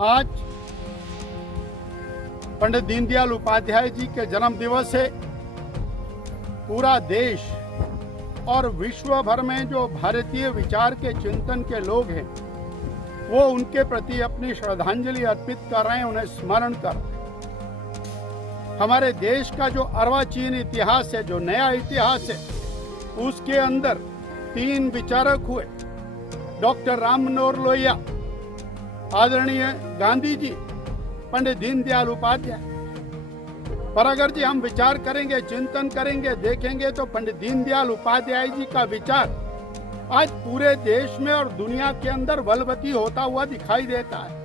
आज पंडित दीनदयाल उपाध्याय जी के जन्म दिवस है। पूरा देश और विश्व भर में जो भारतीय विचार के चिंतन के लोग हैं वो उनके प्रति अपनी श्रद्धांजलि अर्पित कर रहे हैं, उन्हें स्मरण कर रहे हैं। हमारे देश का जो अर्वाचीन इतिहास है, जो नया इतिहास है, उसके अंदर 3 विचारक हुए, डॉक्टर राम मनोहर लोहिया, आदरणीय गांधी जी, पंडित दीनदयाल उपाध्याय। पर अगर जी हम विचार करेंगे, चिंतन करेंगे, देखेंगे तो पंडित दीनदयाल उपाध्याय जी का विचार आज पूरे देश में और दुनिया के अंदर बलवती होता हुआ दिखाई देता है,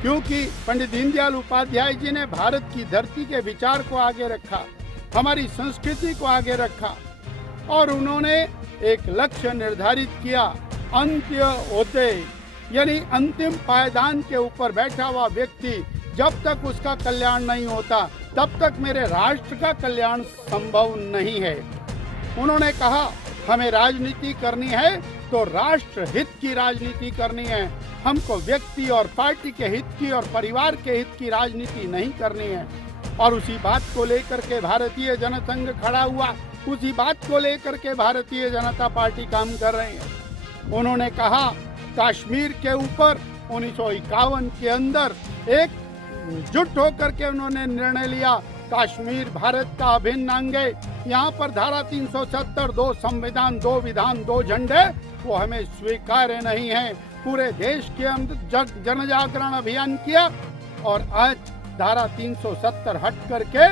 क्योंकि पंडित दीनदयाल उपाध्याय जी ने भारत की धरती के विचार को आगे रखा, हमारी संस्कृति को आगे रखा और उन्होंने एक लक्ष्य निर्धारित किया, अंत्योदय, यानी अंतिम पायदान के ऊपर बैठा हुआ व्यक्ति जब तक उसका कल्याण नहीं होता तब तक मेरे राष्ट्र का कल्याण संभव नहीं है। उन्होंने कहा हमें राजनीति करनी है तो राष्ट्र हित की राजनीति करनी है, हमको व्यक्ति और पार्टी के हित की और परिवार के हित की राजनीति नहीं करनी है। और उसी बात को लेकर के भारतीय जनसंघ खड़ा हुआ, उसी बात को लेकर के भारतीय जनता पार्टी काम कर रही है। उन्होंने कहा कश्मीर के ऊपर 1951 के अंदर एकजुट होकर के उन्होंने निर्णय लिया, कश्मीर भारत का अभिन्न अंग है, यहाँ पर धारा 370, 2 संविधान, 2 विधान, 2 झंडे, वो हमें स्वीकार्य नहीं है। पूरे देश के अंदर जन जागरण अभियान किया और आज धारा 370 हट करके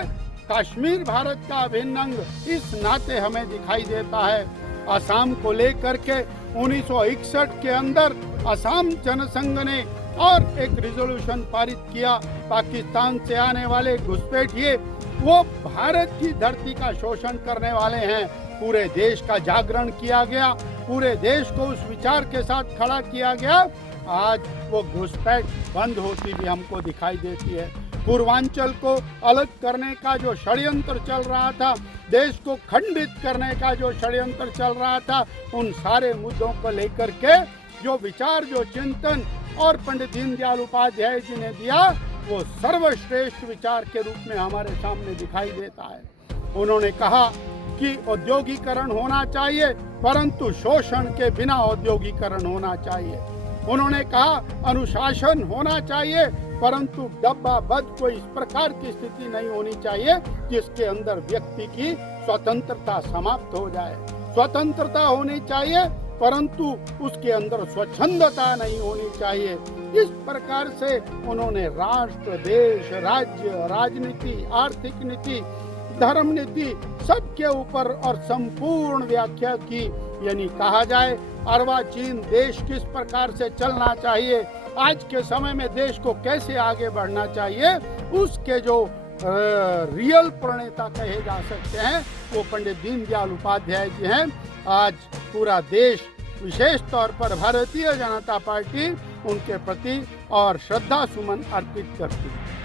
कश्मीर भारत का अभिन्न अंग इस नाते हमें दिखाई देता है। असम को लेकर के 1961 के अंदर असम जनसंघ ने और एक रिजोल्यूशन पारित किया, पाकिस्तान से आने वाले घुसपैठिए वो भारत की धरती का शोषण करने वाले हैं। पूरे देश का जागरण किया गया, पूरे देश को उस विचार के साथ खड़ा किया गया। आज वो घुसपैठ बंद होती भी हमको दिखाई देती है। पूर्वांचल को अलग करने का जो षड्यंत्र चल रहा था, देश को खंडित करने का जो षड्यंत्र चल रहा था, उन सारे मुद्दों को लेकर के जो विचार, जो चिंतन और पंडित दीनदयाल उपाध्याय जी ने दिया, वो सर्वश्रेष्ठ विचार के रूप में हमारे सामने दिखाई देता है। उन्होंने कहा कि औद्योगिकरण होना चाहिए, परंतु शोषण के बिना औद्योगिकरण होना चाहिए। उन्होंने कहा अनुशासन होना चाहिए, परंतु डब्बाबंद कोई इस प्रकार की स्थिति नहीं होनी चाहिए जिसके अंदर व्यक्ति की स्वतंत्रता समाप्त हो जाए। स्वतंत्रता होनी चाहिए, परंतु उसके अंदर स्वच्छंदता नहीं होनी चाहिए। इस प्रकार से उन्होंने राष्ट्र, देश, राज्य, राजनीति, आर्थिक नीति, धर्म नीति सबके ऊपर और संपूर्ण व्याख्या की। यानी कहा जाए अर्वाचीन देश किस प्रकार से चलना चाहिए, आज के समय में देश को कैसे आगे बढ़ना चाहिए, उसके जो रियल प्रणेता कहे जा सकते हैं वो पंडित दीनदयाल उपाध्याय जी हैं। आज पूरा देश, विशेष तौर पर भारतीय जनता पार्टी उनके प्रति और श्रद्धा सुमन अर्पित करती है।